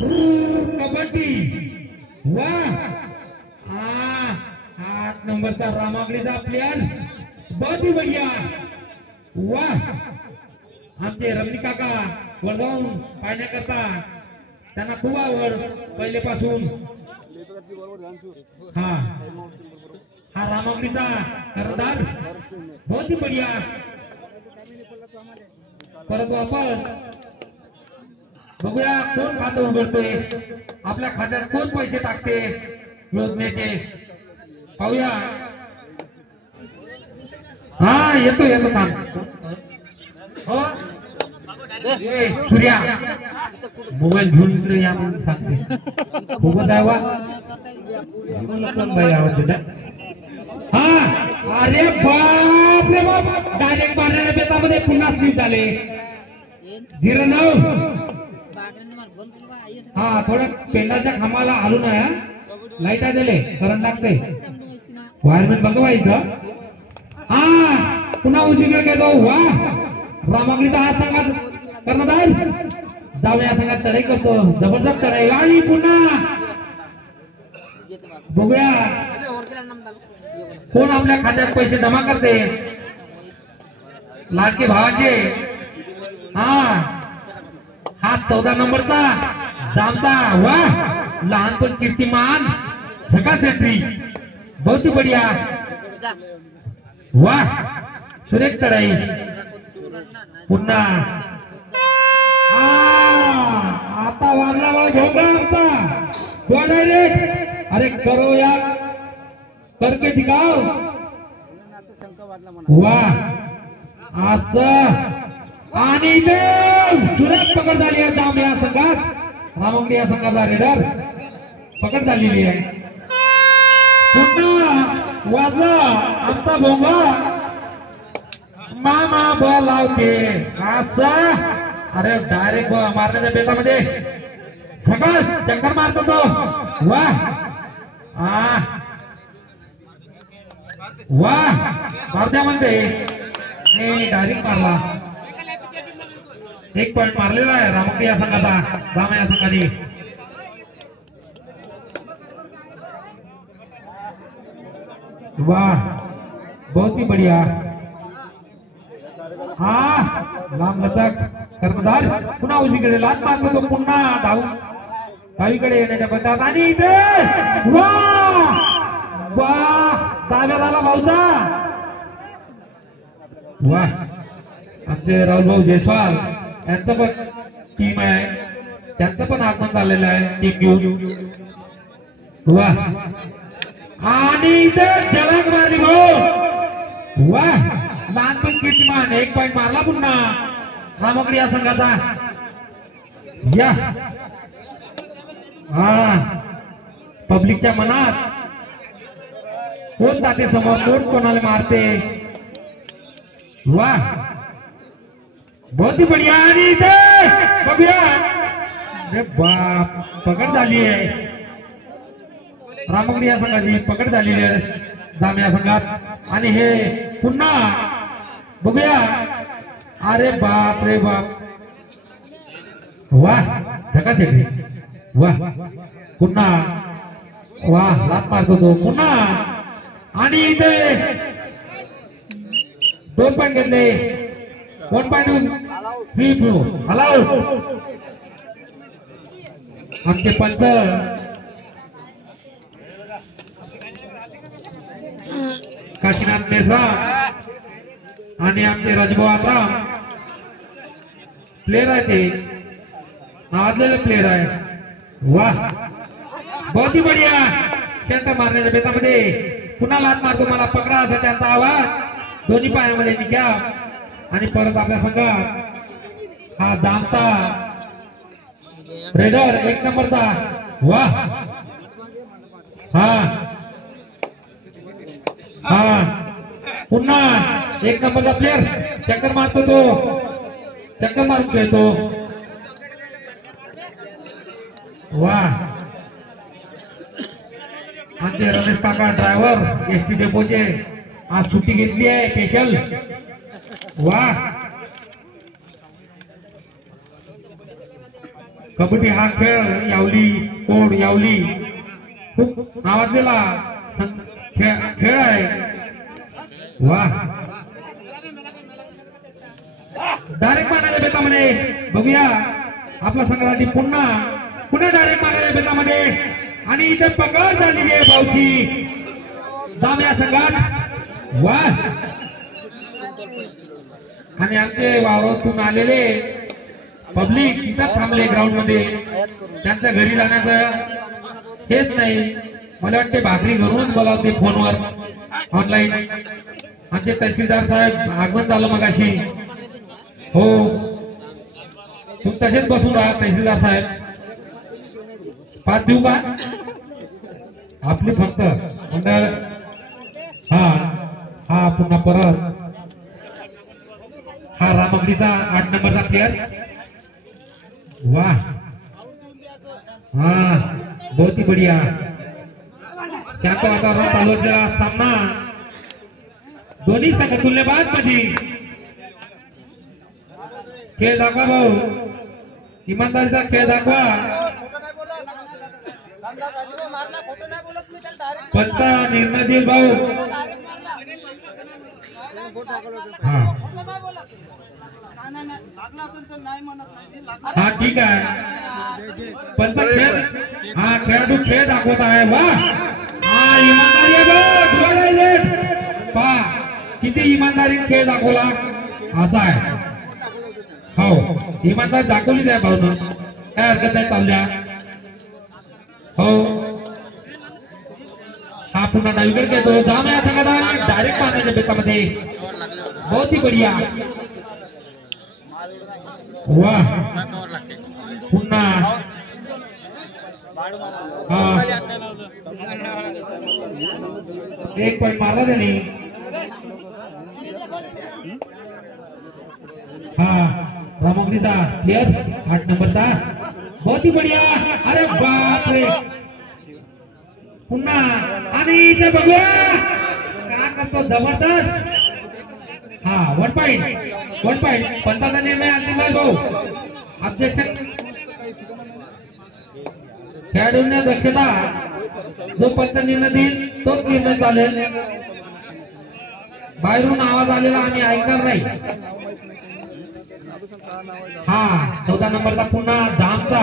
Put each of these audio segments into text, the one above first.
कबड्डी वाह 8 नंबरचा रामागडीचा प्लेयर बहुत ही बढ़िया वाह आमचे रमणी काका वडगाव पाहण्याकरता त्यांना खूप आवड पहिलेपासून हा हा रामागडीचा कर्णधार बहुत ही बढ़िया परंतु आपण बघूया कोण खातं उघडते आपल्या खात्यात कोण पैसे टाकते योजनेचे पाहूया हा येतो काम हो सूर्या मोबाईल घेऊन इकडे या म्हणून सांगते खूपच आहे वा हा अरे बाप रे बाप डायरेक्ट मारण्याच्या बेतामध्ये पुन्हा स्लिप झाले 09 हा थोडं पेंडाच्या खांबाला आलू ना लाईट आहे दिले करंट लागते वायरमॅन बघा इथं हा पुन्हा उजवीकडे घेतो वा रामागडीचा हा संघात कर्णधार जाऊन या संघात चढाई करतो जबरदस्त चढाई आणि पुन्हा बघूया कोण आपल्या खात्यात पैसे जमा करते लाडके भावाचे हा 14 नंबरचा जामता वा लहानपण कीर्तिमान झकास एंट्री बहुत ही बढ़िया वाह सुरेख चढाई पुन्हा आता वागला वा घेऊन आमचा डायरेक्ट अरे करो या करके दिखाओ वाह असं आणि सुरेख पकड झाली आहे दाम या संघात रामंगडी या संघाचा रेडर पकड झालेली आहे पुन्हा वाजला आमचा भोंगा मामा बॉल लावते असा अरे डायरेक्ट मारण्याच्या बेतामध्ये झकास चक्कर मारतो तो वाह वाह मारत्या म्हणते डायरेक्ट मारला 1 पॉइंट मारलेला आहे रामंगडी या संघाचा दाम या संघाने वाह बहुत ही बढ़िया लांब लचक कर्णधार पुन्हा उजवीकडे लात मारतो तो पुन्हा धावून डावीकडे येण्याच्या पद्धत आणि इथे वाह वाह ताब्यात झाला भाऊचा वाह आमचे राहुल भाऊ जयस्वाल यांचं पण टीम आहे त्यांचं पण आगमन झालेलं आहे टीम घेऊन वाह आणि इथे जलक मारली भाऊ वाह लहानपण कीर्तिमान 1 पॉइंट मारला पुन्हा रामंगडी या संघाचा या पब्लिकच्या मनात कोण जाते समोर कोण कोणाला मारते वाह बहुत ही बढ़िया आणि इथे बघूया अरे बाप पकड झाली आहे रामंगडी या संघाची पकड झालेली आहे दाम या संघात आणि हे पुन्हा बघूया अरे बाप रे बाप वाह झकास येते वाह पुन्हा वाह लात मारतो तो पुन्हा आणि इथे 2 पॉइंट घेतले 1 पॉइंट फ्री फ्लो हलाव आमचे पंच काशीनाथ मेहरा आणि आमचे राजभाऊ आराम प्लेयर आहे ते नावाजलेले प्लेयर आहे वाह बहुत ही बढ़िया शेंटा मारण्याच्या बेतामध्ये पुन्हा लात मारतो मला पकडा असा त्यांचा आवाज दोन्ही पायामध्ये निघ्या आणि परत आपल्या संघात हा दामचा रेडर 1 नंबरचा वाह पुन्हा 1 नंबरचा प्लेयर चक्कर मारतो तो चक्कर मारून खेळतो वाह आमचे रमेश काका ड्रायव्हर एसटी डेपोचे आज सुट्टी घेतली आहे स्पेशल वाह कबड्डी हा खेळ यावली कोण यावली खूप नावाजलेला खेळ आहे. वा डायरेक्ट मारण्याच्या बेतामध्ये बघूया आपला संघासाठी पुन्हा डायरेक्ट मारण्याच्या बेतामध्ये आणि इथे पकड झालेली आहे भाऊची जांभ्या संघात. वा आणि आमचे वावरातून आलेले पब्लिक इथं थांबले ग्राउंड मध्ये. त्यांच्या घरी जाण्याचं हेच नाही. मला वाटते भाकरी घरूनच बोलावते फोनवर ऑनलाईन. आमचे तहसीलदार साहेब आगमन झालं मगाशी. हो तुम्ही तसेच बसून राहा तहसीलदार साहेब. 5 देऊ का आपली फक्त मंडळ. हा पुन्हा परत हा रामगडीचा 8 नंबरचा प्लेअर. वाह बहुत ही बढ़िया. शांत वातावरण चालू असलेला सामना दोन्ही संघ तुल्यबाद मध्ये. खेळ दाखवा भाऊ इमानदारीचा खेळ दाखवा. पंच निर्णय देईल भाऊ. हा ठीक आहे पंच खेळ. खेळाडू खेळ दाखवत आहे. वा इमानदारी पा किती इमानदारी खेळ दाखवला असा आहे. हो इमानदारी दाखवली द्या भाऊ काय हरकत नाही चालू द्या. हो हा पुन्हा डावीकडे घेतो जांभ्या संघाला डायरेक्ट मारण्याच्या बेतामध्ये. बहुत ही बढ़िया. वाह पुन्हा एक पॉइंट मारला त्यांनी. रामगडीचा प्लेयर 8 नंबरचा. बहुत ही बढ़िया. अरे बाप रे पुन्हा आणि इथे बघूया काय करतो जबरदस्त. 1 पॉइंट पंचाचा निर्णय अंतिम आहे भाऊ. ऑब्जेक्शन खेळाडूंना दक्षता. जो पंच निर्णय देईल तोच निर्णय चालेल. बाहेरून आवाज आलेला आम्ही ऐकणार नाही. 14 नंबरचा पुन्हा जामचा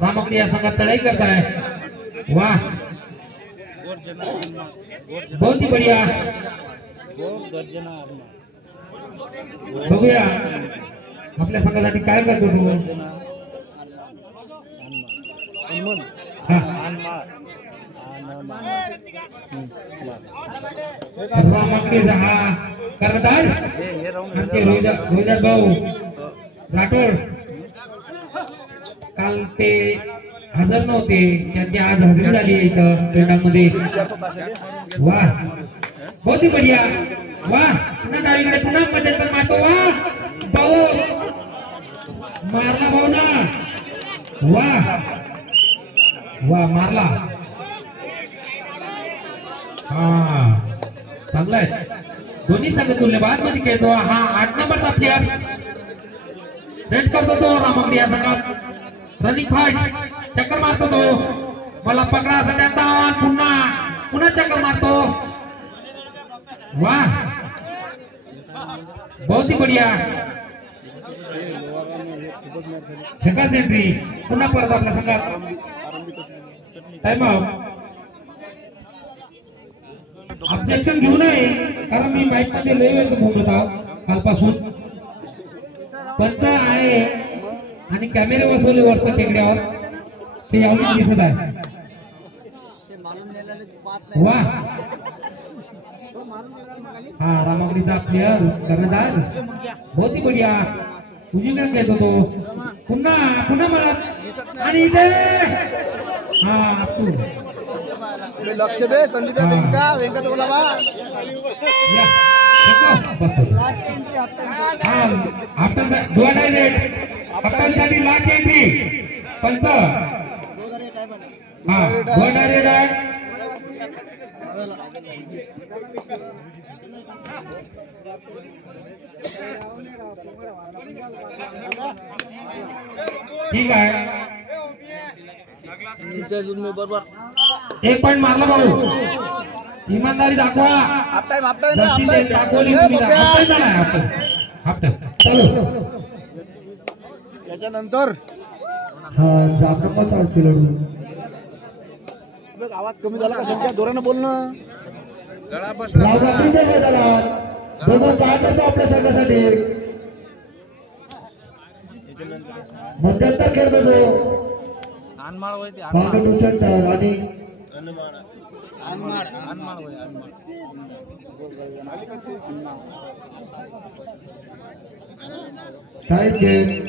रामगडी या संघात चढाई करत आहे. वाह बहुत ही बढ़िया. बघूया आपल्या संघासाठी काय करतो तू. रामगडीचा हा कर्णधार आमचे रोहिदास भाऊ राठोड. काल ते हजर नव्हते त्यांची आज हजेरी झाली इथं क्रीडामध्ये. वाह बहुत ही बढ़िया. वाह पुन्हा डावीकडे पुन्हा मध्यंतर मारतो. वाह भाऊ मारला भाऊ ना. वाह मारला. चांगला आहे. दोन्ही संघ तुल्यबाद मध्ये खेळतो. 8 नंबरचा प्लेअर रेड करतो तो रामगडी या संघात. रनिंग फाईट चक्कर मारतो तो. मला पकडा असं त्यांचा आवाज. पुन्हा चक्कर मारतो. वाह बहुत ही बढ़िया. सेकंड एंट्री पुन्हा परत आपल्या संघात. Time out. ऑब्जेक्शन घेऊ नये कारण मी माईक मध्ये लय वेळ बोलत आहोत कालपासून. पंच आहे आणि कॅमेरे बसवले वरच्या टेकड्यावर ते यावून दिसत आहे. वाह रामगडीचा प्लेअर कर्णधार बहुत ही बढ़िया. तुझी काय घेतो तो. पुन्हा मला आणि इथे तू लक्ष दे. संदीप व्यंकट बोलावा. आपण डायरेक्ट लाख एंट्री पंच. डायरेक्ट ठीक आहे. एक पॉइंट मारला भाऊ. इमानदारी दाखवा. हाफ टाइम दाखवली तुम्ही. हाफ टाइम चालू. त्याच्यानंतर बघ आवाज कमी झाला का संख्या जोरानं बोलणं. काय करतो आपल्या संघासाठी. मध्यंतर खेळतो तो सेंटर आणि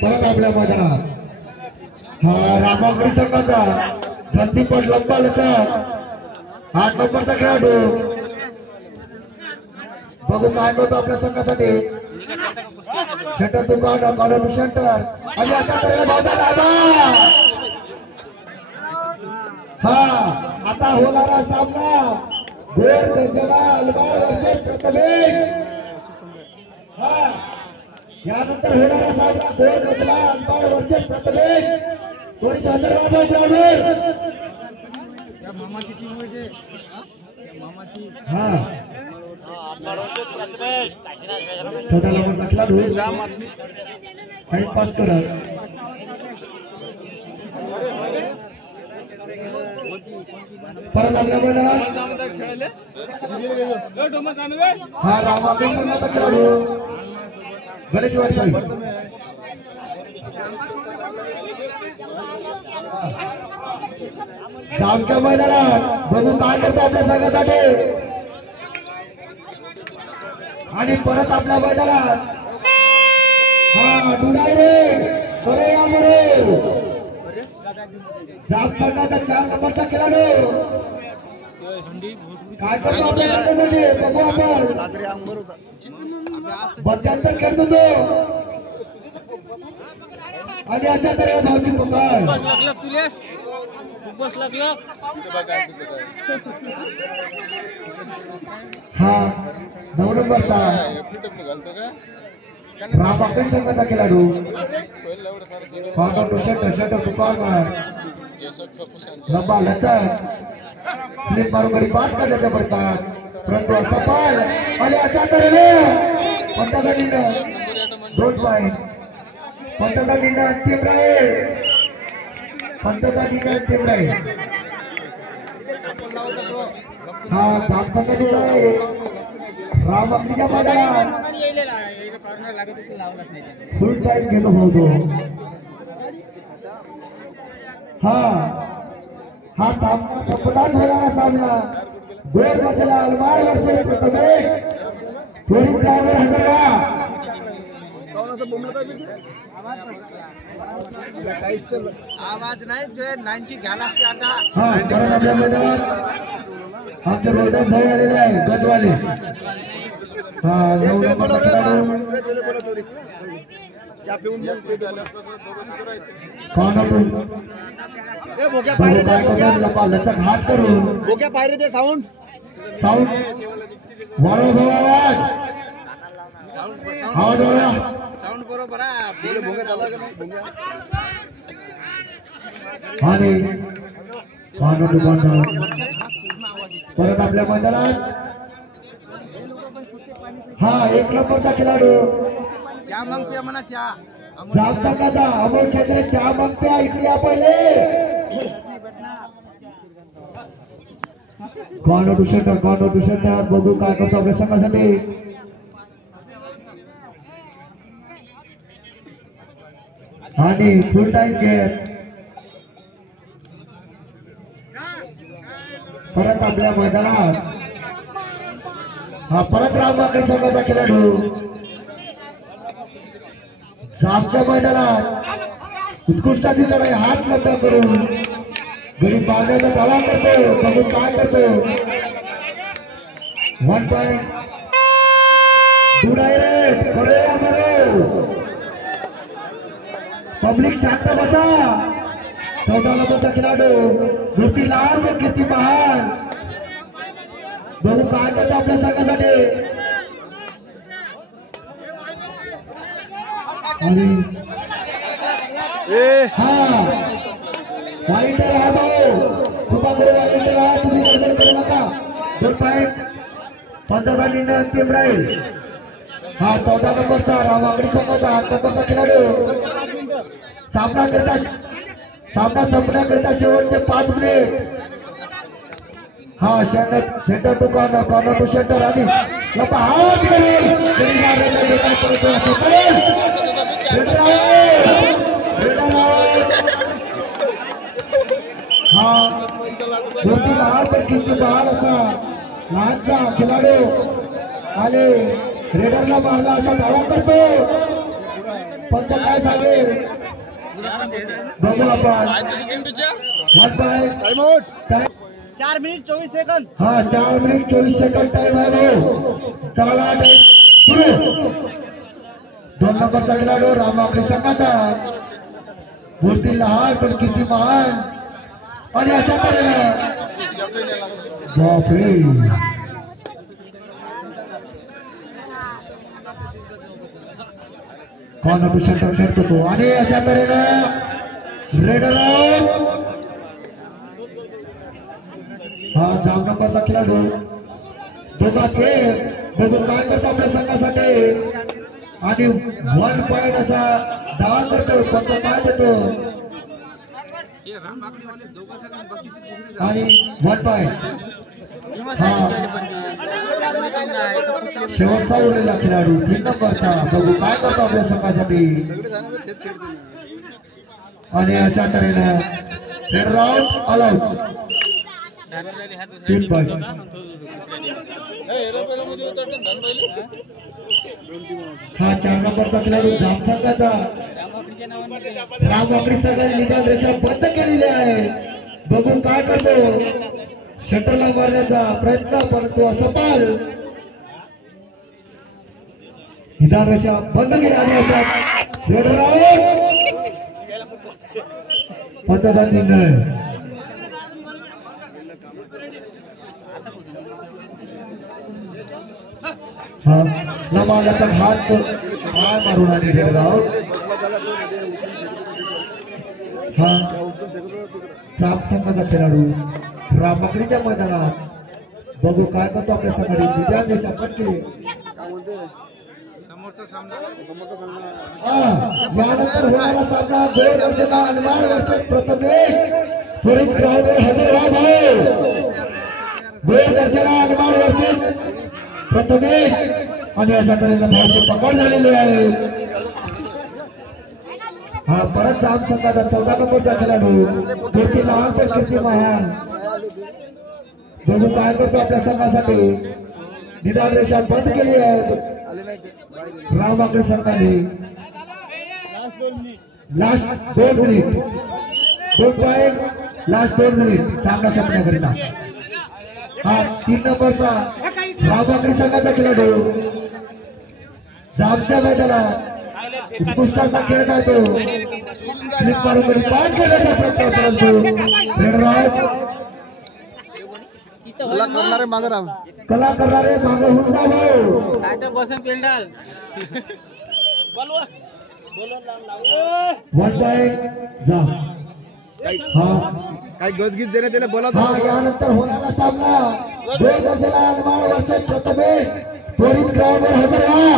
परत आपल्या मैदानात हा रामागडी संघाचा धंतीपट लंबा लचक 8 नंबरचा खेळाडू. बघू काय करतो आपल्या संघासाठी. सेंटर टू कॉर्नर सेंटर आणि अशा तऱ्हेने धावा. हा आता होणारा सामना गोड गंजला अलबार वर्षे प्रथमेश. हा यानंतर होणारा सामना गोड गंजला अलबार वर्षे प्रथमेश कोणी चंद्रबाबू ड्रायव्हर. हा छोटा नंबरचा खेळाडू टाइमपास करत. परत आपल्या मैदानात हा रामागडी संघाचा खेळाडू गणेश वाटसाई. आमच्या मैदानात बघू काय करतो आपल्या संघासाठी. आणि परत आपल्या मैदानात हा डायरेक्ट जाम संघाचा 4 नंबरचा खेळाडू काय करतो आपल्या संघासाठी. बघू आपण मध्यंतर खेळतो तो आणि अशा तऱ्हेने भावची पकड. हा 9 नंबरचा रामागडी संघाचा खेळाडू लंबा लचक स्लिप मारून गडी पास करण्याच्या पडतात परंतु असफल. आणि अशा तऱ्हेने पंचाचा निर्णय 2 पॉइंट. पंचाचा निर्णय अंतिम राहील. पंचाचा निर्णय अंतिम राहील. हा धापचा निर्णय रामागडीच्या मैदानात फुल टाइम घेतो होतो. हा सामना संपदाच होणारा सामना गोड गंजला अलमार वर्षे प्रथमेश थोडी ड्रायव्हर हजर. आवाज नाही जो 90 घ्यायला आता. हा परत आपल्या मैदानात आमचे रोडन भाऊ आलेले आहे गजवाले. हा 9 नंबरचा खेळाडू लचक हात करून बोक्या पायरे दे. साऊंड वाढव भाऊ आवाज वाढवा. साऊंड बरोबर आहे. भोग्या झाला का नाही भोग्या. आणि परत आपल्या मैदानात हा 1 नंबरचा खेळाडू जाम संघाचा अमोल क्षेत्र चहा मागत्या. इकडे या पहिले. कॉर्नर टू सेंटर बघू काय करतो आपल्या संघासाठी. आणि फुल टाइम गेम. परत आपल्या मैदानात हा परत रामागडी संघाचा खेळाडू सामच्या मैदानात उत्कृष्टाची चढाई हात लंबा करून गडी पाण्याचा दावा करतो. बघू काय करतो. 1 पॉइंट. डायरेक्ट पब्लिक शांत बसा. 14 नंबरचा खेळाडू मूर्ती लाल व कीर्ती महान. बघू काय करतो आपल्या संघासाठी. आणि हा फायटर हा भाऊ 2 पॉइंट 15 निर्णय अंतिम राहील. हा 14 नंबरचा रामागडी संघाचा 8 नंबरचा खेळाडू सामना संपण्याकरिता शेवटचे 5 मिनिट. हा centre to corner to centre आणि हात करेल हा किती बहाल असा लहानचा खेळाडू आले रेडरला मारला असा धावा करतो. पंच काय सांगेल बघू आपण. 4 मिनिट 24 सेकंद. हा 4 मिनिट 24 सेकंद टाइम आहे भाऊ. चला टाइम सुरू. 2 नंबरचा खेळाडू रामागडी संघाचा मूर्ती लहान पण किती महान आणि अशा तऱ्हेने बापरे कॉर्नर खेळतो तो आणि अशा तऱ्हेने रेडर हा 9 नंबरचा खेळाडू दोघा खेळ बघून काय करतो आपल्या संघासाठी आणि 1 पॉइंट असा धावा करतो. फक्त काय देतो आणि 1 पॉइंट शेवटचा उरलेला खेळाडू 3 नंबरचा बघू काय करतो आपल्या संघासाठी आणि अशा तऱ्हेने red round all out. 3 point हा 4 नंबरचा खेळाडू जाम संघाचा रामागडी संघाने निकाल रेषा बंद केलेली आहे. बघून काय करतो शटरला मारण्याचा प्रयत्न परंतु असफल. निकाल रेषा बंद केली आणि रेड राऊंड 15 निर्णय. हा नमाजाचा हात मारून आणि रेड राऊंड. हा साप संघाचा खेळाडू रामागडीच्या मैदानात बघू काय करतो आपल्या संघाने विजया देशा पटके. यानंतर होणारा सामना गोल गरजेला अनवाळ वर्सेस प्रथमेश त्वरित ग्राउंडवर हजर व्हा भाऊ. गोल गरजेला अनवाळ वर्सेस प्रथमेश आणि अशा तऱ्हेने भाऊची पकड झालेली आहे. हा परत जाम संघाचा 14 नंबरचा खेळाडू कीर्ती लहान पण कीर्ती महान बघू काय करतो आपल्या संघासाठी निदान रेषा बंद केली आहे रामागडी संघाने. Last 2 minute 2 point last 2 minute सामना संपण्याकरिता. हा 3 नंबरचा रामागडी संघाचा खेळाडू जामच्या मैदानात उत्कृष्टाचा खेळत आहे तो. क्लिक मारून पाठ करण्याचा प्रयत्न परंतु रेड राऊंड कला करणारे मागे होऊन जा भाऊ. काय तर बसन पेंडाल 1 पॉइंट जा. हा काय गजगीज देण्यात त्याला बोला. हा यानंतर होणारा सामना गोल गरजेला अनवाळ वर्सेस प्रथमेश त्वरित ग्राउंडवर हजर व्हा.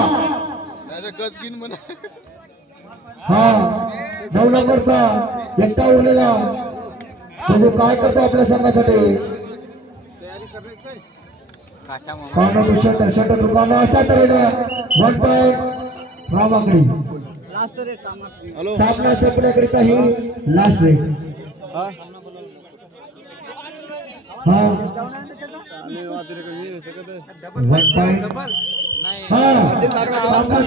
हा 9 नंबरचा एकटा उरलेला बघू काय करतो आपल्या संघासाठी. शटर दुकान अशा तऱ्हेने 1 पॉइंट रामागडी. सामना संपण्याकरिता ही लास्ट रेट. हा 1 पॉइंट हा सामना